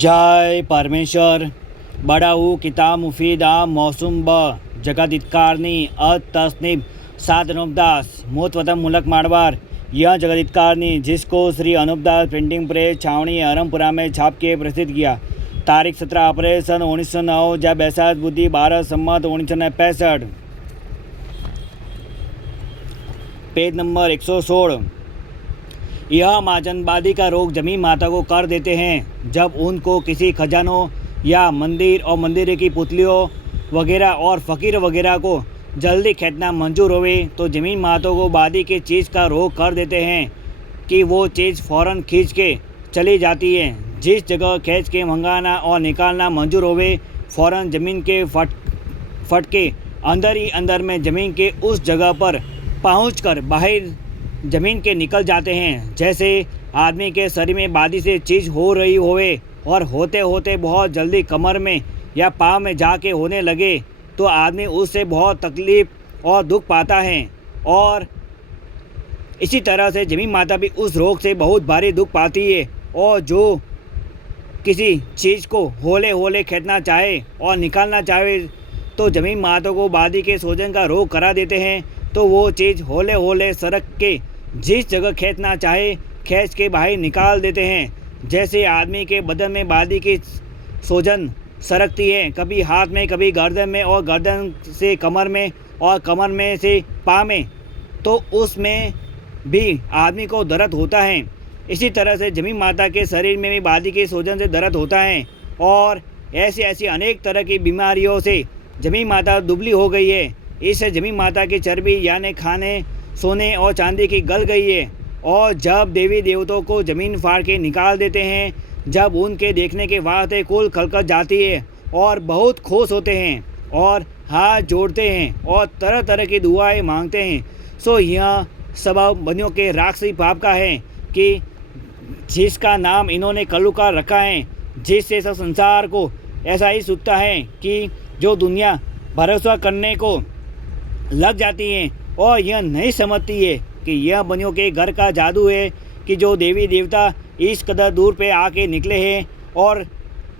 जय परमेश्वर बड़ाऊ किताब मुफीदा मौसुम ब जगदितकारनी तस्नीब सात अनूपदास मोतवतम मुलक मारवार यह जगदितकारनी जिसको श्री अनूपदास प्रिंटिंग प्रेस छावनी अरमपुरा में छाप के प्रसिद्ध किया। तारीख 17 अप्रैल सन 1909 जब बैसाख बुद्धि 12 सम्मत 1965। Page number 116। यह माचनबादी का रोग जमीन माता को कर देते हैं जब उनको किसी खजानों या मंदिर और मंदिर की पुतलियों वगैरह और फ़कीर वगैरह को जल्दी खींचना मंजूर होवे तो जमीन माता को बादी की चीज़ का रोग कर देते हैं कि वो चीज़ फ़ौरन खींच के चली जाती है। जिस जगह खींच के मंगाना और निकालना मंजूर होवे फ़ौरन ज़मीन के फट के अंदर ही अंदर में ज़मीन के उस जगह पर पहुंचकर बाहर ज़मीन के निकल जाते हैं। जैसे आदमी के शरीर में बादी से चीज़ हो रही होवे और होते होते बहुत जल्दी कमर में या पाँव में जाके होने लगे तो आदमी उससे बहुत तकलीफ़ और दुख पाता है। और इसी तरह से ज़मीन माता भी उस रोग से बहुत भारी दुख पाती है। और जो किसी चीज़ को होले होले खींचना चाहे और निकालना चाहे तो ज़मीन माता को बादी के सूजन का रोग करा देते हैं तो वो चीज़ होले होले सड़क के जिस जगह खींचना चाहे खींच के बाहर निकाल देते हैं। जैसे आदमी के बदन में बादी की सूजन सरकती है, कभी हाथ में कभी गर्दन में और गर्दन से कमर में और कमर में से पाँव में, तो उसमें भी आदमी को दर्द होता है। इसी तरह से ज़मीन माता के शरीर में भी बादी की सूजन से दर्द होता है। और ऐसी ऐसी अनेक तरह की बीमारियों से ज़मीन माता दुबली हो गई है। इससे ज़मीन माता की चर्बी यानी खाने सोने और चांदी की गल गई है। और जब देवी देवताओं को ज़मीन फाड़ के निकाल देते हैं, जब उनके देखने के वास्ते कुल खलकत जाती है और बहुत खुश होते हैं और हाथ जोड़ते हैं और तरह तरह की दुआएं मांगते हैं। सो यह सबब बनियों के राक्षसी पाप का है कि जिसका नाम इन्होंने कलुकार रखा है, जिससे सब संसार को ऐसा ही सूझता है कि जो दुनिया भरोसा करने को लग जाती हैं और यह नहीं समझती है कि यह बनियों के घर का जादू है कि जो देवी देवता इस कदर दूर पे आके निकले हैं और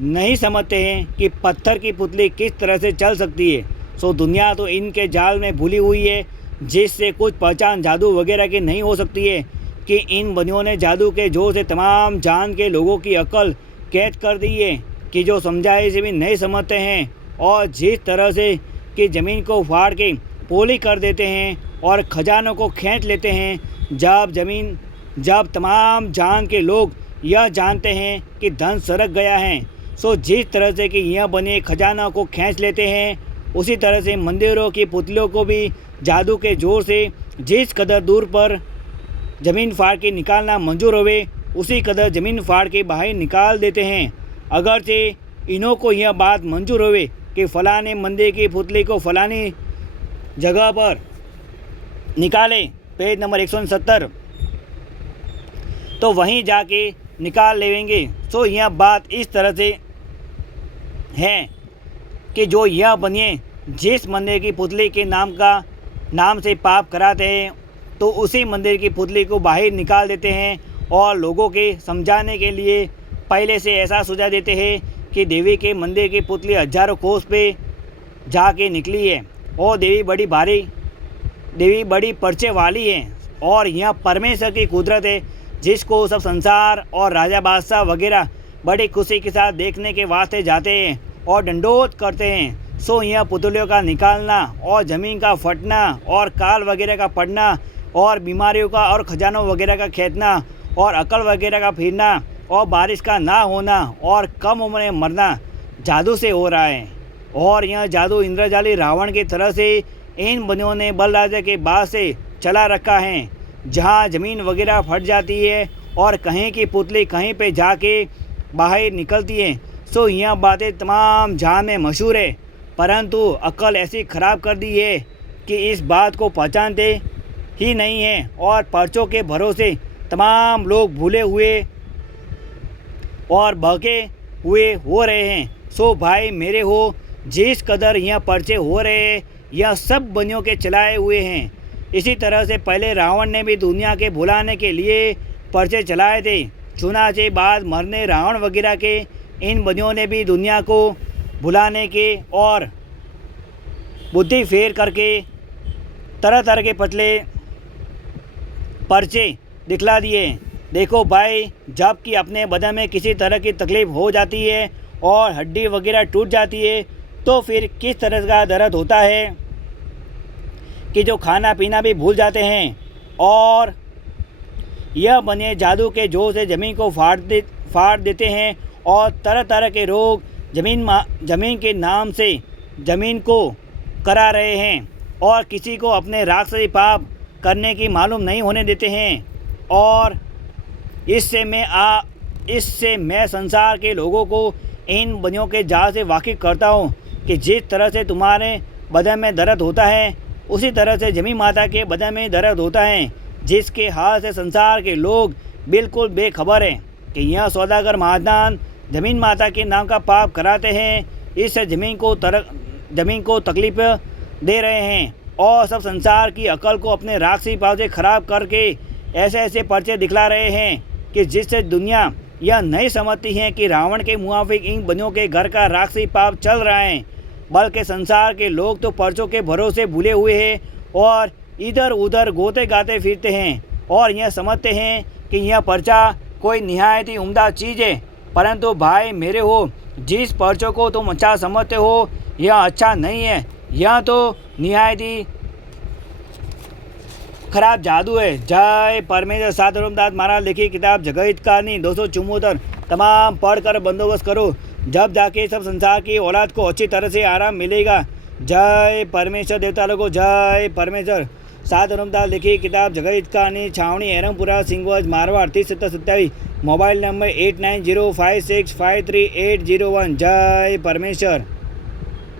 नहीं समझते हैं कि पत्थर की पुतली किस तरह से चल सकती है। सो दुनिया तो इनके जाल में भूली हुई है, जिससे कुछ पहचान जादू वगैरह की नहीं हो सकती है कि इन बनियों ने जादू के जोर से तमाम जान के लोगों की अक्ल कैद कर दी है कि जो समझाए से भी नहीं समझते हैं। और जिस तरह से कि ज़मीन को फाड़ के पोली कर देते हैं और खजानों को खींच लेते हैं, जब तमाम जान के लोग यह जानते हैं कि धन सरक गया है। सो जिस तरह से कि यह बने खजानों को खींच लेते हैं, उसी तरह से मंदिरों की पुतलियों को भी जादू के जोर से जिस कदर दूर पर ज़मीन फाड़ के निकालना मंजूर होवे उसी कदर ज़मीन फाड़ के बाहर निकाल देते हैं। अगरचे इन्हों को यह बात मंजूर होवे कि फ़लाने मंदिर की पुतली को फ़लानी जगह पर निकाले, पेज नंबर 170, तो वहीं जाके निकाल लेंगे। सो यह बात इस तरह से है कि जो यह बनिए जिस मंदिर की पुतली के नाम से पाप कराते हैं तो उसी मंदिर की पुतली को बाहर निकाल देते हैं और लोगों के समझाने के लिए पहले से ऐसा सुझा देते हैं कि देवी के मंदिर की पुतली हजारों कोस पे जाके निकली है और देवी बड़ी पर्चे वाली है और यह परमेश्वर की कुदरत है जिसको सब संसार और राजा बादशाह वगैरह बड़ी खुशी के साथ देखने के वास्ते जाते हैं और दंडोत करते हैं। सो यह पुतलियों का निकालना और ज़मीन का फटना और काल वगैरह का पड़ना और बीमारियों का और खजानों वगैरह का खेतना और अकल वगैरह का फिरना और बारिश का ना होना और कम उम्र में मरना जादू से हो रहा है। और यह जादू इंद्रजाली रावण की तरह से इन बनियों ने बलराजा के बाद से चला रखा है, जहाँ ज़मीन वगैरह फट जाती है और कहीं की पुतली कहीं पे जाके बाहर निकलती है। सो यह बातें तमाम जहाँ में मशहूर है, परंतु अक्ल ऐसी ख़राब कर दी है कि इस बात को पहचानते ही नहीं है और पर्चों के भरोसे तमाम लोग भूले हुए और बहके हुए हो रहे हैं। सो भाई मेरे हो, जिस कदर यह पर्चे हो रहे हैं यह सब बनियों के चलाए हुए हैं। इसी तरह से पहले रावण ने भी दुनिया के भुलाने के लिए पर्चे चलाए थे। चुनाचे बाद मरने रावण वगैरह के इन बंदियों ने भी दुनिया को भुलाने के और बुद्धि फेर करके तरह तरह के पतले पर्चे दिखला दिए। देखो भाई, जब कि अपने बदन में किसी तरह की तकलीफ़ हो जाती है और हड्डी वगैरह टूट जाती है तो फिर किस तरह का दर्द होता है कि जो खाना पीना भी भूल जाते हैं। और यह बने जादू के जोर से ज़मीन को फाड़ देते हैं और तरह तरह के रोग ज़मीन के नाम से ज़मीन को करा रहे हैं और किसी को अपने राक्षसी पाप करने की मालूम नहीं होने देते हैं। और इससे मैं संसार के लोगों को इन बनियों के जाल से वाकिफ़ करता हूँ कि जिस तरह से तुम्हारे बदन में दर्द होता है उसी तरह से जमी माता के बदन में दर्द होता है, जिसके हाल से संसार के लोग बिल्कुल बेखबर हैं कि यह सौदागर महादान ज़मीन माता के नाम का पाप कराते हैं। इससे ज़मीन को तकलीफ़ दे रहे हैं और सब संसार की अकल को अपने राक्षसी पाप से ख़राब करके ऐसे ऐसे पर्चे दिखला रहे हैं कि जिससे दुनिया यह नहीं समझती है कि रावण के मुआफिक इन बनियों के घर का राक्षसी पाप चल रहा है, बल्कि संसार के लोग तो पर्चों के भरोसे भूले हुए हैं और इधर उधर गोते गाते फिरते हैं और यह समझते हैं कि यह पर्चा कोई निहायत ही उम्दा चीज़ है। परंतु भाई मेरे हो, जिस पर्चों को तुम अच्छा समझते हो यह अच्छा नहीं है, यह तो निहायत ही खराब जादू है। जय परमेश्वर। सात रमदास महाराज लिखी किताब जगत कहानी 274 तमाम पढ़कर बंदोबस्त करो, जब जाके सब संसार की औलाद को अच्छी तरह से आराम मिलेगा। जय परमेश्वर। देवता लोगों जय परमेश्वर। सात रमदास लिखी किताब जगत कहानी छावनी एरमपुरा सिंगवज मारवाड़ 30/27। Mobile number 8905653801। जय परमेश्वर।